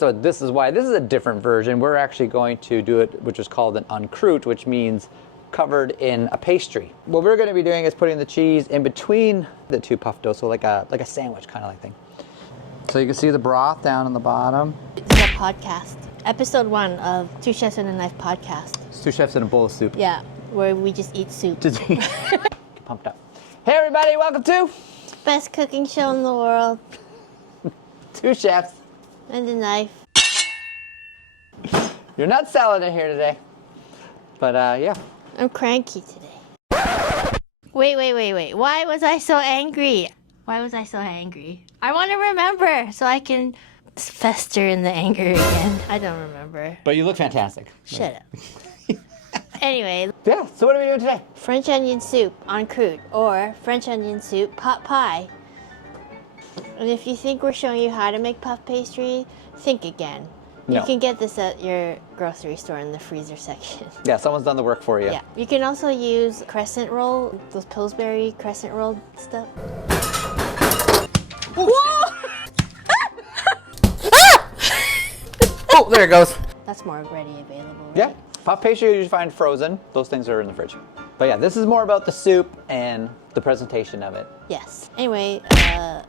So this is why this is a different version. We're actually going to do it, which is called an encroute, which means covered in a pastry. What we're going to be doing is putting the cheese in between the two puff doughs, so like a sandwich kind of like thing. So you can see the broth down on the bottom. This is a podcast. Episode 1 of Two Chefs and a Knife podcast. It's 2 chefs in a bowl of soup. Yeah, where we just eat soup. Pumped up. Hey everybody, welcome to Best cooking show in the world. 2 chefs And a knife. You're not selling it here today. But yeah. I'm cranky today. Wait. Why was I so angry? I want to remember so I can fester in the anger again. I don't remember. But you look fantastic. Shut up. Anyway. Yeah, so what are we doing today? French onion soup en croûte or French onion soup pot pie. And if you think we're showing you how to make puff pastry, think again. No. You can get this at your grocery store in the freezer section. Yeah, someone's done the work for you. Yeah. You can also use crescent roll, those Pillsbury crescent roll stuff. Whoa! Oh, there it goes. That's more ready available. Right? Yeah. Puff pastry you usually find frozen. Those things are in the fridge. But yeah, this is more about the soup and the presentation of it. Yes. Anyway, yeah.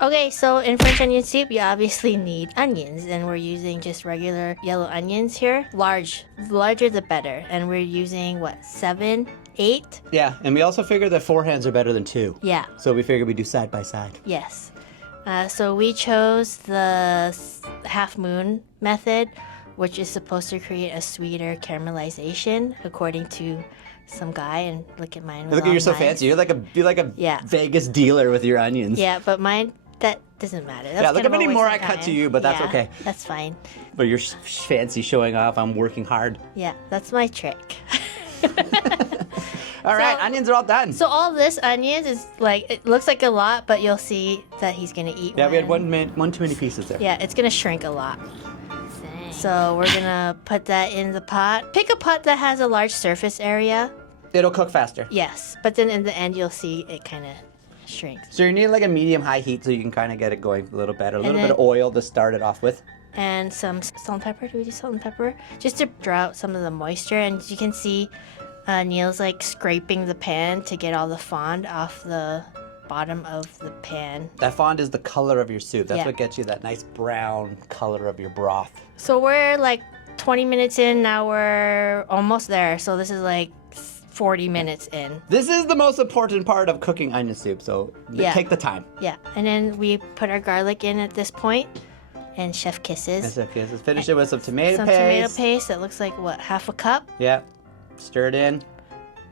Okay, so in French onion soup, you obviously need onions, and we're using just regular yellow onions here. Large. The larger the better. And we're using, what, 7, 8? Yeah, and we also figured that 4 hands are better than 2. Yeah. So we figured we'd do side by side. Yes. So we chose the half moon method, which is supposed to create a sweeter caramelization, according to some guy. And look at mine. Look at you're so fancy. You're like a Yeah. Vegas dealer with your onions. Yeah, but mine, that doesn't matter. That's Yeah, look kind how of a many waste more of I cut time. to you, but that's Yeah, okay. That's fine. But you're fancy showing off. I'm working hard. Yeah, that's my trick. All right, onions are all done. So all this onions is like, it looks like a lot, but you'll see that he's gonna eat Yeah, one. we had one too many pieces there. Yeah, it's gonna shrink a lot. So we're gonna put that in the pot. Pick a pot that has a large surface area. It'll cook faster. Yes, but then in the end you'll see it kind of shrinks. So you need like a medium-high heat so you can kind of get it going a little better. A little then- bit of oil to start it off with. And some salt and pepper. Do we do salt and pepper? Just to draw out some of the moisture. And as you can see, Neil's like scraping the pan to get all the fond off the bottom of the pan. That fond is the color of your soup. That's Yeah. what gets you that nice brown color of your broth. So we're like 20 minutes in, now we're almost there. So this is like 40 minutes in. This is the most important part of cooking onion soup, so Yeah. take the time. Yeah, and then we put our garlic in at this point, and chef kisses. That's okay. Let's finish it with some tomato Some paste. tomato paste that looks like, what, half a cup? Yeah. Stir it in.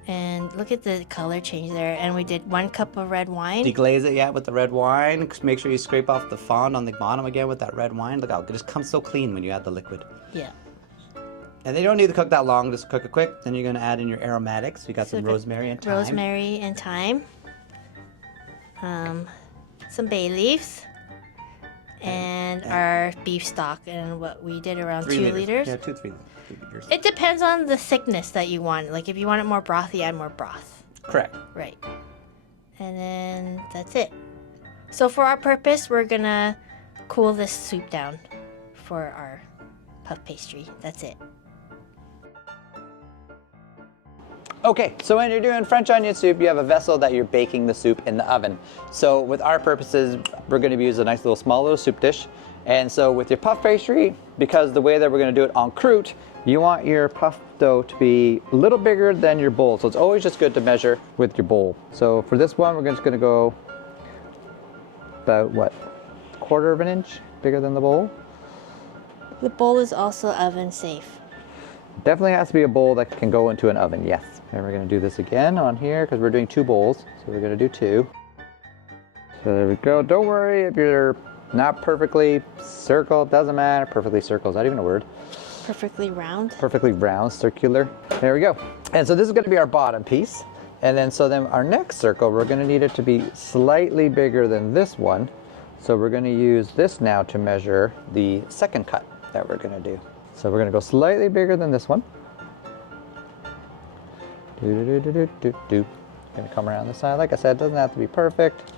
And look at the color change there. And we did 1 cup of red wine. Deglaze it, yeah, with the red wine. Make sure you scrape off the fond on the bottom again with that red wine. Look how it just comes so clean when you add the liquid. Yeah. And they don't need to cook that long, just cook it quick. Then you're going to add in your aromatics. We got some rosemary and thyme. Rosemary and thyme. Some bay leaves. And our beef stock. And what we did around 2 liters. Yeah, 3 liters. It depends on the thickness that you want. Like if you want it more brothy, add more broth. Correct. Right. And then that's it. So for our purpose, we're gonna cool this soup down for our puff pastry. That's it. Okay, so when you're doing French onion soup, you have a vessel that you're baking the soup in the oven. So with our purposes, we're going to use a nice small little soup dish. And so with your puff pastry, because the way that we're going to do it en croûte, you want your puff dough to be a little bigger than your bowl. So it's always just good to measure with your bowl. So for this one, we're just going to go about, what, 1/4 of an inch bigger than the bowl? The bowl is also oven safe. Definitely has to be a bowl that can go into an oven, yes. And we're going to do this again on here because we're doing 2 bowls. So we're going to do 2. So there we go. Don't worry if you're not perfectly circle, doesn't matter. Perfectly circle, is that even a word? Perfectly round. Perfectly round, circular. There we go. And so this is going to be our bottom piece. And then our next circle, we're going to need it to be slightly bigger than this one. So we're going to use this now to measure the second cut that we're going to do. So we're going to go slightly bigger than this one. Going to come around the side. Like I said, it doesn't have to be perfect.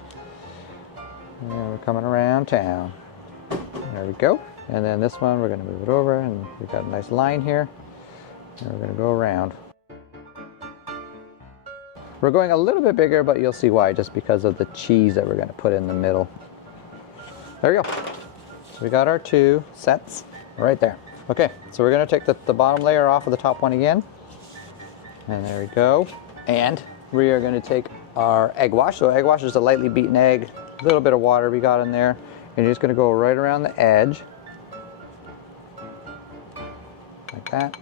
And we're coming around town. There we go. And then this one, we're gonna move it over, and we've got a nice line here. And we're gonna go around. We're going a little bit bigger, but you'll see why, just because of the cheese that we're gonna put in the middle. There we go. We got our 2 sets right there. Okay, so we're gonna take the bottom layer off of the top one again. And there we go. And we are gonna take our egg wash. So egg wash is a lightly beaten egg, a little bit of water we got in there. And you're just gonna go right around the edge. Like that.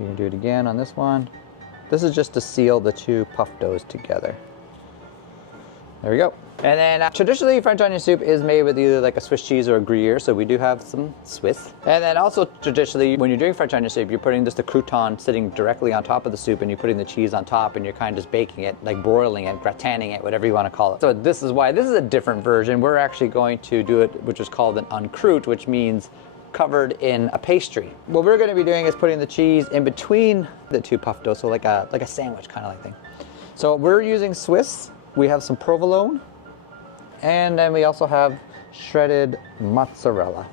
You can do it again on this one. This is just to seal the 2 puff doughs together. There we go. And then traditionally French onion soup is made with either like a Swiss cheese or a Gruyere, so we do have some Swiss. And then also traditionally when you're doing French onion soup, you're putting just the crouton sitting directly on top of the soup, and you're putting the cheese on top, and you're kind of just baking it, like broiling it, gratining it, whatever you want to call it. So this is why this is a different version. We're actually going to do it, which is called an encroute, which means covered in a pastry. What we're going to be doing is putting the cheese in between the 2 puff doughs, so like a sandwich kind of like thing. So we're using Swiss. We have some provolone, and then we also have shredded mozzarella.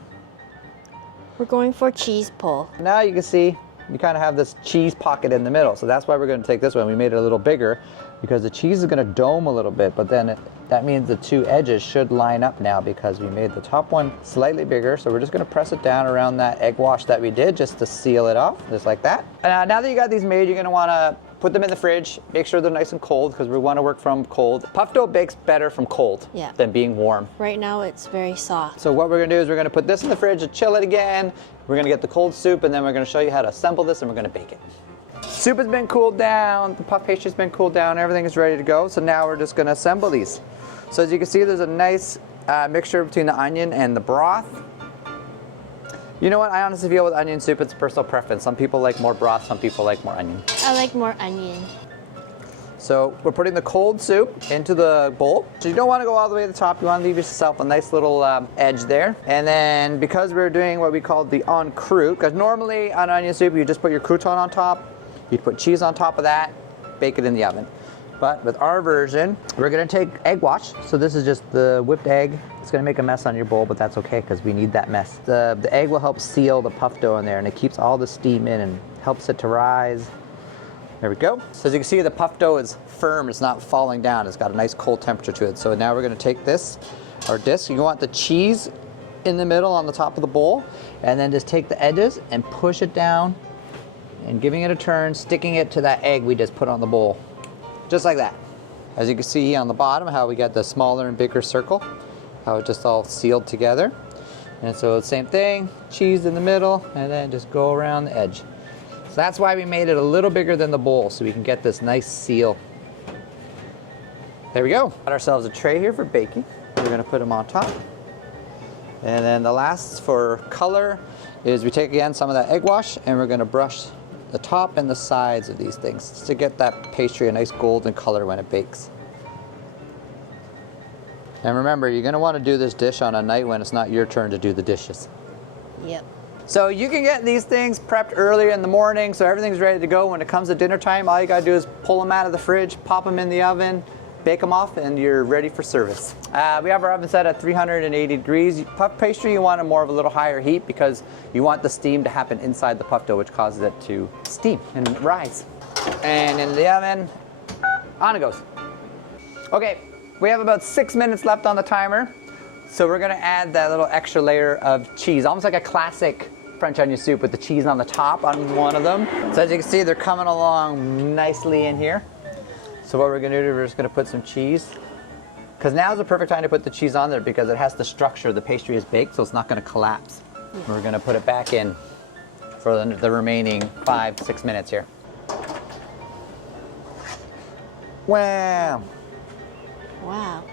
We're going for cheese pull. Now you can see you kind of have this cheese pocket in the middle, so that's why we're going to take this one. We made it a little bigger because the cheese is going to dome a little bit, but then that means the 2 edges should line up now because we made the top one slightly bigger. So we're just going to press it down around that egg wash that we did just to seal it off, just like that. Now that you got these made, you're going to want to put them in the fridge. Make sure they're nice and cold because we want to work from cold. Puff dough bakes better from cold than being warm. Right now it's very soft. So what we're going to do is we're going to put this in the fridge to chill it again. We're going to get the cold soup, and then we're going to show you how to assemble this, and we're going to bake it. Soup has been cooled down, the puff pastry's been cooled down, everything is ready to go. So now we're just going to assemble these. So as you can see, there's a nice mixture between the onion and the broth. You know what? I honestly feel with onion soup, it's personal preference. Some people like more broth, some people like more onion. I like more onion. So we're putting the cold soup into the bowl. So you don't want to go all the way to the top. You want to leave yourself a nice little edge there. And then because we're doing what we call the encroute, because normally on onion soup, you just put your crouton on top. You put cheese on top of that, bake it in the oven. But with our version, we're gonna take egg wash. So this is just the whipped egg. It's gonna make a mess on your bowl, but that's okay because we need that mess. The egg will help seal the puff dough in there, and it keeps all the steam in and helps it to rise. There we go. So as you can see, the puff dough is firm. It's not falling down. It's got a nice cold temperature to it. So now we're gonna take this, our disc. You want the cheese in the middle on the top of the bowl, and then just take the edges and push it down and giving it a turn, sticking it to that egg we just put on the bowl. Just like that. As you can see on the bottom, how we got the smaller and bigger circle, how it just all sealed together. And so the same thing, cheese in the middle, and then just go around the edge. So that's why we made it a little bigger than the bowl, so we can get this nice seal. There we go. Got ourselves a tray here for baking. We're gonna put them on top. And then the last for color is we take again some of that egg wash, and we're gonna brush the top and the sides of these things to get that pastry a nice golden color when it bakes. And remember, you're gonna wanna do this dish on a night when it's not your turn to do the dishes. Yep. So you can get these things prepped earlier in the morning so everything's ready to go. When it comes to dinner time, all you gotta do is pull them out of the fridge, pop them in the oven, bake them off, and you're ready for service. We have our oven set at 380 degrees. Puff pastry, you want a more of a little higher heat because you want the steam to happen inside the puff dough, which causes it to steam and rise. And in the oven, on it goes. Okay, we have about 6 minutes left on the timer. So we're gonna add that little extra layer of cheese, almost like a classic French onion soup with the cheese on the top on one of them. So as you can see, they're coming along nicely in here. So what we're gonna do, we're just gonna put some cheese. Because now is the perfect time to put the cheese on there because it has the structure. The pastry is baked, so it's not gonna collapse. We're gonna put it back in for the remaining 5-6 minutes here. Wow. Wow.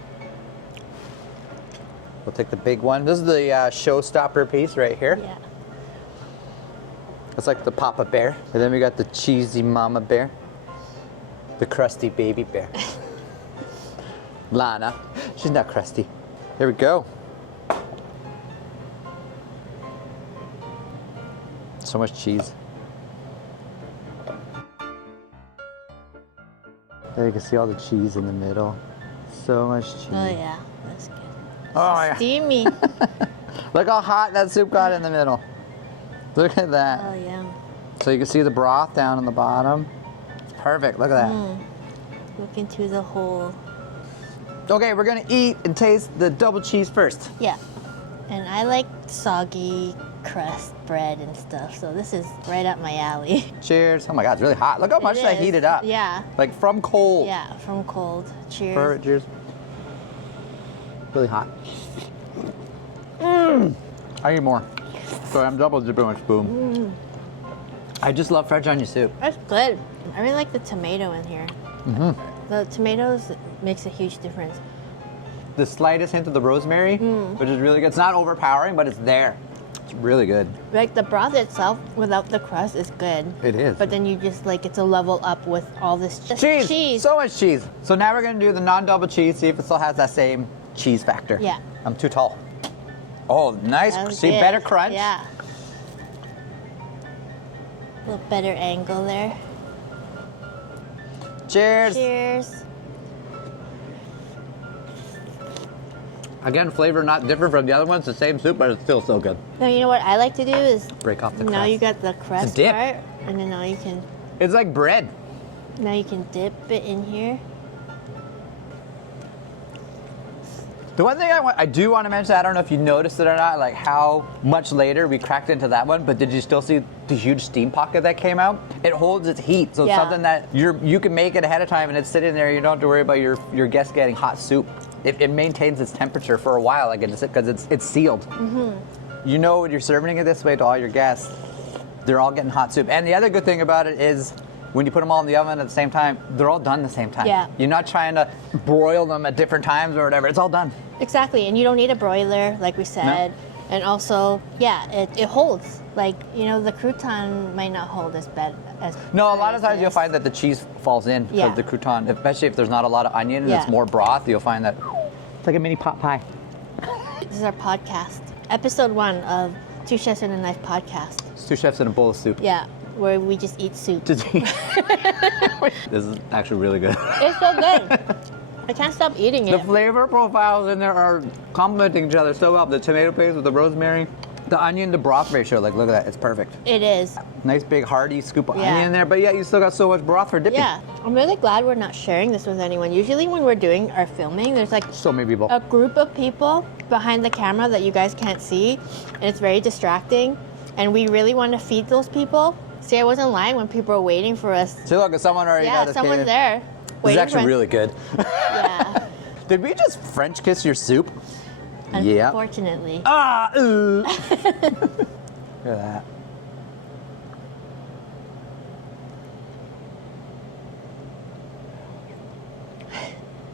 We'll take the big one. This is the showstopper piece right here. Yeah. It's like the Papa Bear. And then we got the cheesy Mama Bear. The crusty baby bear. Lana. She's not crusty. There we go. So much cheese. There you can see all the cheese in the middle. So much cheese. Oh yeah, that's good. Oh my God. Steamy. Look how hot that soup got in the middle. Look at that. Oh, yeah. So you can see the broth down in the bottom. It's perfect. Look at that. Look into the hole. Okay, we're gonna eat and taste the double cheese first. Yeah. And I like soggy crust bread and stuff, so this is right up my alley. Cheers. Oh my God, it's really hot. Look how much It that is. heated up. Yeah. Like from cold. Yeah, from cold. Cheers. Perfect. Cheers. Really hot. I need more. So I'm double dipping my spoon. I just love French onion soup. That's good. I really like the tomato in here. The tomatoes makes a huge difference. The slightest hint of the rosemary, which is really good. It's not overpowering, but it's there. It's really good. Like the broth itself without the crust is good. It is. But then you just like it's a level up with all this Cheese. cheese. So much cheese. So now we're gonna do the non-double cheese, see if it still has that same cheese factor. Yeah. I'm too tall. Oh, nice. That's See, good. better crunch. Yeah. A little better angle there. Cheers. Cheers. Again, flavor not different from the other ones. The same soup, but it's still so good. Now you know what I like to do is Break off the now crust. you got the crust dip. part, and then now you can It's like bread. dip it in here. The one thing I do want to mention, I don't know if you noticed it or not, like how much later we cracked into that one, but did you still see the huge steam pocket that came out? It holds its heat, so it's Yeah. something that you can make it ahead of time and it's sitting there. You don't have to worry about your guests getting hot soup. It maintains its temperature for a while, like because it's sealed. You know when you're serving it this way to all your guests, they're all getting hot soup. And the other good thing about it is when you put them all in the oven at the same time, they're all done at the same time. Yeah. You're not trying to broil them at different times or whatever. It's all done. Exactly, and you don't need a broiler, like we said. And also, yeah, it holds. Like, you know, the crouton might not hold as bad as. No, a lot of as times you'll this. find that the cheese falls in because Yeah. the crouton, especially if there's not a lot of onion and Yeah. it's more broth, you'll find that it's like a mini pot pie. This is our podcast, episode 1 of Two Chefs and a Knife podcast. It's 2 chefs in a bowl of soup. Yeah, where we just eat soup. This is actually really good. It's so good. I can't stop eating The it. flavor profiles in there are complementing each other so well. The tomato paste with the rosemary, the onion to broth ratio, like look at that, it's perfect. It is. Nice big hearty scoop of Yeah. onion in there, but yet you still got so much broth for dipping. Yeah, I'm really glad we're not sharing this with anyone. Usually when we're doing our filming, there's like So many people. a group of people behind the camera that you guys can't see, and it's very distracting. And we really want to feed those people. See, I wasn't lying when people were waiting for us. See, look, someone already got Yeah, us someone's catered. there. This is waiting actually for us. really good. Yeah, Did we just French kiss your soup? Yeah. unfortunately. Ah, Look at that.